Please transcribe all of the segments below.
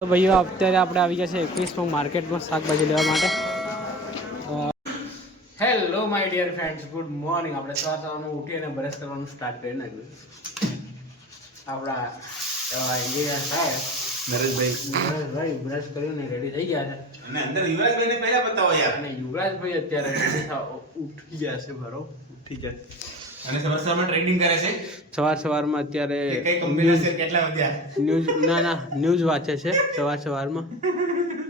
તો ભાઈઓ અત્યારે આપણે આવી ગયા છે 21માં માર્કેટમાં શાકભાજી લેવા માટે. Hello my dear friends, good morning. આપણે સવારમાં ઉઠી અને બ્રશ કરવાનું સ્ટાર્ટ કરી નાખ્યું. આપણા એન્જિનિયર સાહેબ નરેશભાઈ બ્રશ કરીને રેડી થઈ ગયા છે અને અંદર યુવરાજભાઈને પહેલા બતાવો યાર. અને યુવરાજભાઈ અત્યારે ઉઠી ગયા છે. બરોબર ઉઠી ગયા અને સવારમાં ટ્રેડિંગ કરે છે. સવારમાં અત્યારે કઈ કંપનીના શેર કેટલા વધ્યા? ન્યૂઝ વાંચે છે સવારમાં.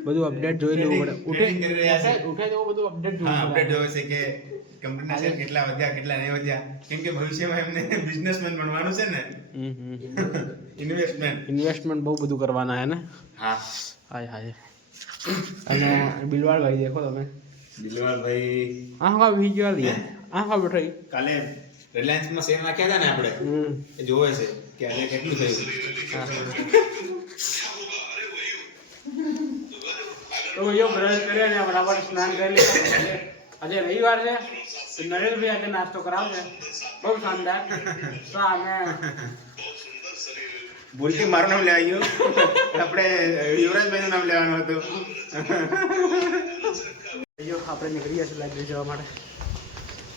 બધું અપડેટ જોઈ લેવું પડે. ટ્રેડિંગ કરી રહ્યા છે. ઉઠે તો બધું અપડેટ જોવું પડે. અપડેટ જોવે છે કે કંપનીના શેર કેટલા વધ્યા કેટલા નહીં વધ્યા, કેમ કે ભવિષ્યમાં એમને બિઝનેસમેન બનવાનું છે ને. ઇન્વેસ્ટમેન્ટ બહુ બધું કરવાના છે ને. હા હાય અને બિલવાળભાઈ દેખો તમે. બિલવાળભાઈ હા વિજ્યુઅલ હા બેઠો કાલે રિલાયન્સમાં શેર નાખ્યા હતા ને આપણે, એ જોવે છે કે આજે કેટલું થયું. તો ભાઈઓ બ્રશ કર્યા ને બરાબર સ્નાન કરી લીધા. આજે રવિવાર છે તો નરેશભાઈ આજે નાસ્તો કરાવશે બહુ શાનદાર. તો અમે ભૂલથી મારું નામ લેવાઈ ગયું. આપણે યુવરાજભાઈનું નામ લેવાનું હતું. ભાઈઓ આપણે નીકળી ગયા છે લાઇબ્રેરી જવા માટે.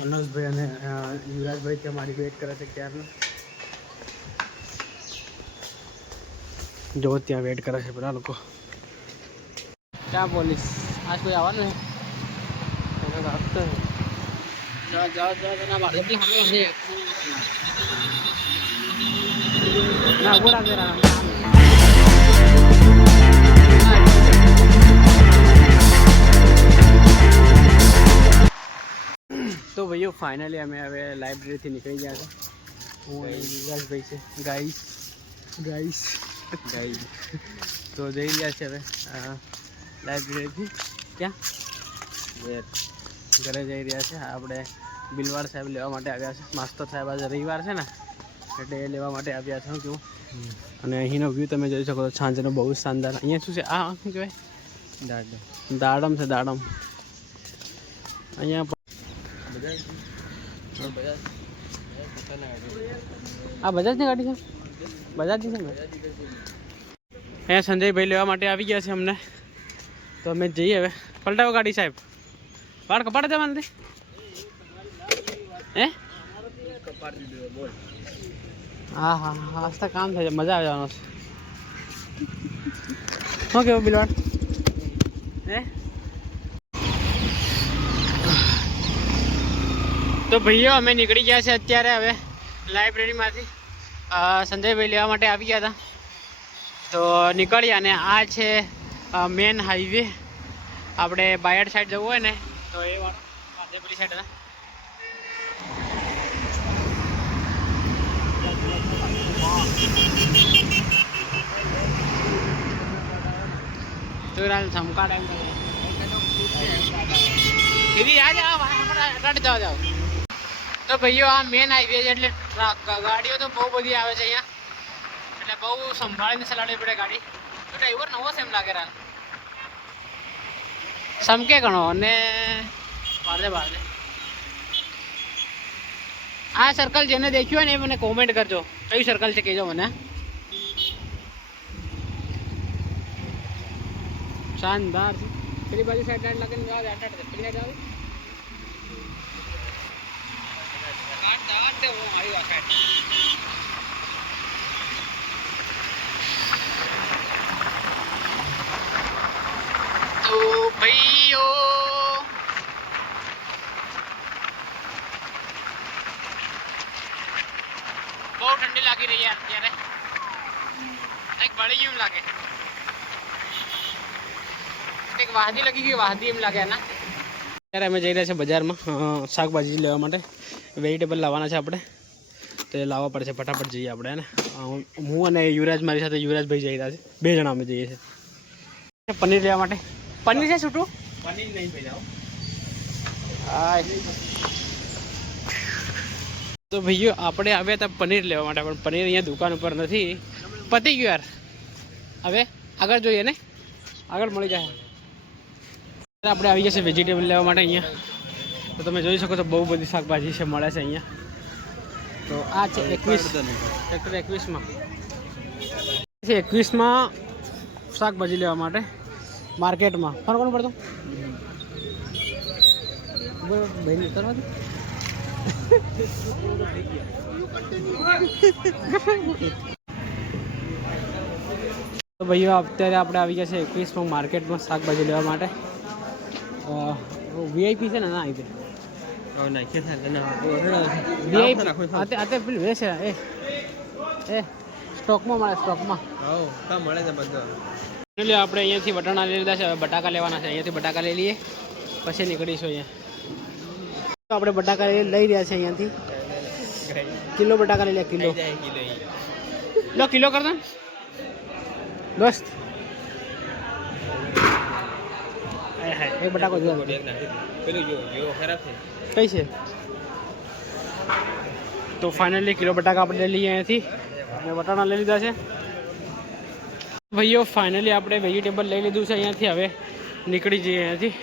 મનોજભાઈ અને યુવરાજભાઈ ત્યાં મારી વેઇટ કરે છે ક્યારનું. જો ત્યાં વેઇટ કરે છે બધા લોકો. ક્યાં પોલીસ આજ કોઈ આવવાનું છે? ના ઉભો રાખે. તો ભાઈઓ ફાઇનલી અમે હવે લાઇબ્રેરીથી નીકળી ગયા હતા. હું યુવરાજભાઈ છે. ગાઈસ તો જઈ રહ્યા છે હવે લાઇબ્રેરીથી. ક્યાં ઘરે જઈ રહ્યા છે. આપણે બિલવાડ સાહેબ લેવા માટે આવ્યા છે. માસ્તર સાહેબ આજે રવિવાર છે ને એટલે એ લેવા માટે આવ્યા છે. શું કેવું? અને અહીંનો વ્યૂ તમે જોઈ શકો છો સાંજનો બહુ શાનદાર. અહીંયા શું છે? આ શું કહેવાય? દાડમ છે. દાડમ અહીંયા આ બજાજની ગાડી છે. બજાજની છે ને. અહીંયા સંજયભાઈ લેવા માટે આવી ગયા છે અમને. તો અમે જઈએ હવે. પલટાવો ગાડી સાહેબ. વાળ કપાડ દેવા નથી હે? હા આસ્તા કામ થાય છે. મજા આવે જવાનો છે. શું કેવું બિલવાડ હે? તો ભાઈઓ અમે નીકળી ગયા છે અત્યારે હવે લાઇબ્રેરીમાંથી. સંજયભાઈ લેવા માટે આવી ગયા હતા તો નીકળ્યા. અને આ છે મેન હાઈવે. આપણે બાયડ સાઈડ જવું હોય ને તો એ વાળો પેલી સાઈડ હતા. તો ધમકાડ એમ જાઓ. તો ભાઈઓ આ મેન હાઈવે છે એટલે ગાડીઓ તો બહુ બધી આવે છે અહીંયા. એટલે બહુ સંભાળીને ચલાવવી પડે ગાડી. તો ડ્રાઈવર નવો છે એમ લાગે રાલ સમકે ઘણો. અને બાળદે આ સર્કલ જેને દેખ્યું હોય ને એ મને કોમેન્ટ કરજો કયું સર્કલ છે કહેજો મને. શાનદાર છે. પેલી બાજુ સાઈડ લાગે ને પેલી સાઈડ આવે. તો ભાઈઓ બહુ ઠંડી લાગી રહી યાર અત્યારે. એક બળી ગયું એમ લાગે. એક વાહદી લગી ગઈ. વાહદી એમ લાગે ના. અત્યારે અમે જઈ રહ્યા છીએ બજારમાં શાકભાજી લેવા માટે. વેજીટેબલ લાવવાના છે આપણે તો એ લાવવા પડશે. ફટાફટ જઈએ આપણે ને. હું અને યુવરાજ મારી સાથે યુવરાજભાઈ જઈ રહ્યા છે. 2 જણા અમે જઈએ છીએ પનીર લેવા માટે. પનીર છે છૂટું? પનીર નહીં પૈસાઓ. હા તો ભાઈઓ આપણે આવ્યા હતા પનીર લેવા માટે. પણ પનીર અહીંયા દુકાન ઉપર નથી. પતી ગયું યાર. હવે આગળ જોઈએ ને. આગળ મળી જાય. આપણે આવી ગયા છે વેજીટેબલ લેવા માટે અહીંયા. તો તમે જોઈ શકો છો બહુ બધી શાકભાજી છે મળે છે અહીંયા. તો આ છે 21 ટ્રેક્ટર 21માં શાકભાજી લેવા માટે માર્કેટમાં ફરક કોણ પડતો ભાઈ કરવા દે તો ભાઈઓ અત્યારે આપણે આવી ગયા છે 21 માર્કેટમાં શાકભાજી લેવા માટે વીઆઈપી છે ને ના આવી વીઆઈપી પેલું એ છે એ સ્ટોકમાં મળે સ્ટોકમાં મળે છે બધો. એટલે આપણે અહીંયાથી વટાણા લઈ લીધા છે હવે બટાકા લેવાના છે અહીંયાથી બટાકા લઈ લઈએ પછી નીકળીશું અહીંયા આપણે બટાકા લઈ રહ્યા છે અહીંયાથી કિલો બટાકા લઈ લે કિલો લો કિલો કરતા દોસ્ત એક બટાકો જો કઈ છે તો ફાઇનલી કિલો બટાકા આપણે લઈ લઈએ અહીંયાથી અને વટાણા લઈ લીધા છે ભાઈઓ ફાઇનલી આપણે વેજીટેબલ લઈ લીધું છે અહીંયાથી હવે નીકળી જઈએ અહીંયાથી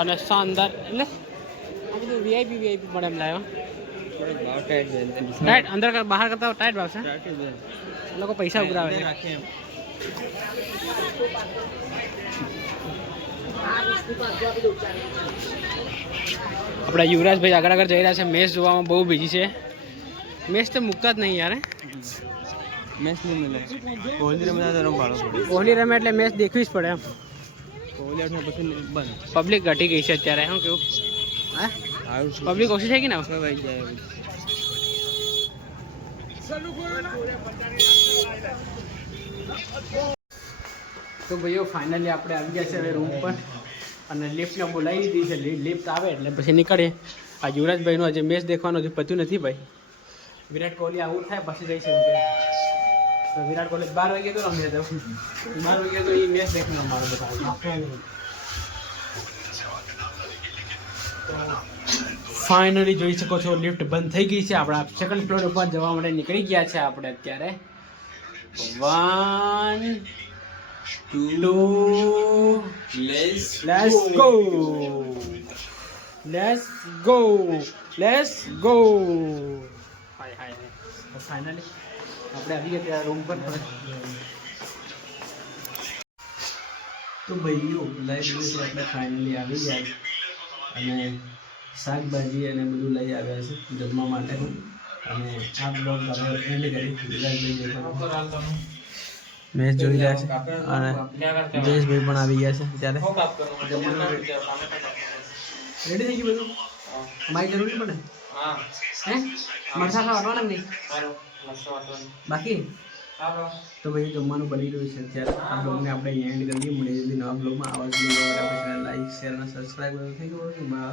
અને શાનદાર એટલે આ બધું વીઆઈપી મળે એમ લાવ્યો ટાઈટ અંદર બહાર કરતા ટાઈટ ભાવ છે એ લોકો પૈસા ઉઘરાવે છે આપણા યુવરાજભાઈ આગળ આગળ જઈ રહ્યા છે મેચ જોવામાં બહુ બીજી છે મેચ તો મૂકતા જ નહીં યાર મેચ નહીં મળે. કોહલી રમે તો રમવાળો પડે. કોહલી રમે એટલે મેચ દેખવી જ પડે એમ કોહલી આઠમાં પછી બંધ. પબ્લિક ઘટી ગઈ છે અત્યારે શું કેવું હા પબ્લિક ઓછી થઈ ગઈ ને ખવાઈ જાય. તો ભાઈઓ ફાઇનલી આપણે આવી ગયા છે હવે રૂમ પર અને લિફ્ટને બોલાવી દીધી છે લિફ્ટ આવે એટલે પછી નીકળીએ આ યુવરાજભાઈનો આજે મેચ દેખવાનો હજી પત્યું નથી ભાઈ વિરાટ કોહલી આવું થાય પછી જઈ છે તો વિરાટ કોહલી 12 વાગે તો રમી હતો 12 વાગે તો એ મેચ દેખવાનો અમારો બધા ફાઇનલી જોઈ શકો છો લિફ્ટ બંધ થઈ ગઈ છે આપણા સેકન્ડ ફ્લોર ઉપર જવા માટે નીકળી ગયા છે આપણે અત્યારે 1 2 let's go હાય ફાઇનલી આપણે આવી ગયા ત્યાં રૂમ પર તો ભાઈઓ લાઈબ્રેરી આપણે ફાઇનલી આવી ગયા અને શાકભાજી અને બધું લઈ આવ્યા છે જમવા માટે અને આ બ્લોગ હવે એન્ડ કરી મેચ જોઈ રહ્યા છે અને જયેશભાઈ પણ આવી ગયા છે ત્યારે રેડી થઈ ગયું બધું અમારી જરૂર નહીં પડે હે મરસા ખાવાના નહીં બાકી તો ભાઈ જમવાનું બની રહ્યું છે અત્યારે આ બ્લોગને આપણે એન્ડ કરીએ મળીએ નવા બ્લોગમાં આવા જ બ્લોગ આપણે લાઈક શેર અને સબસ્ક્રાઈબ થઈ ગયું બાય.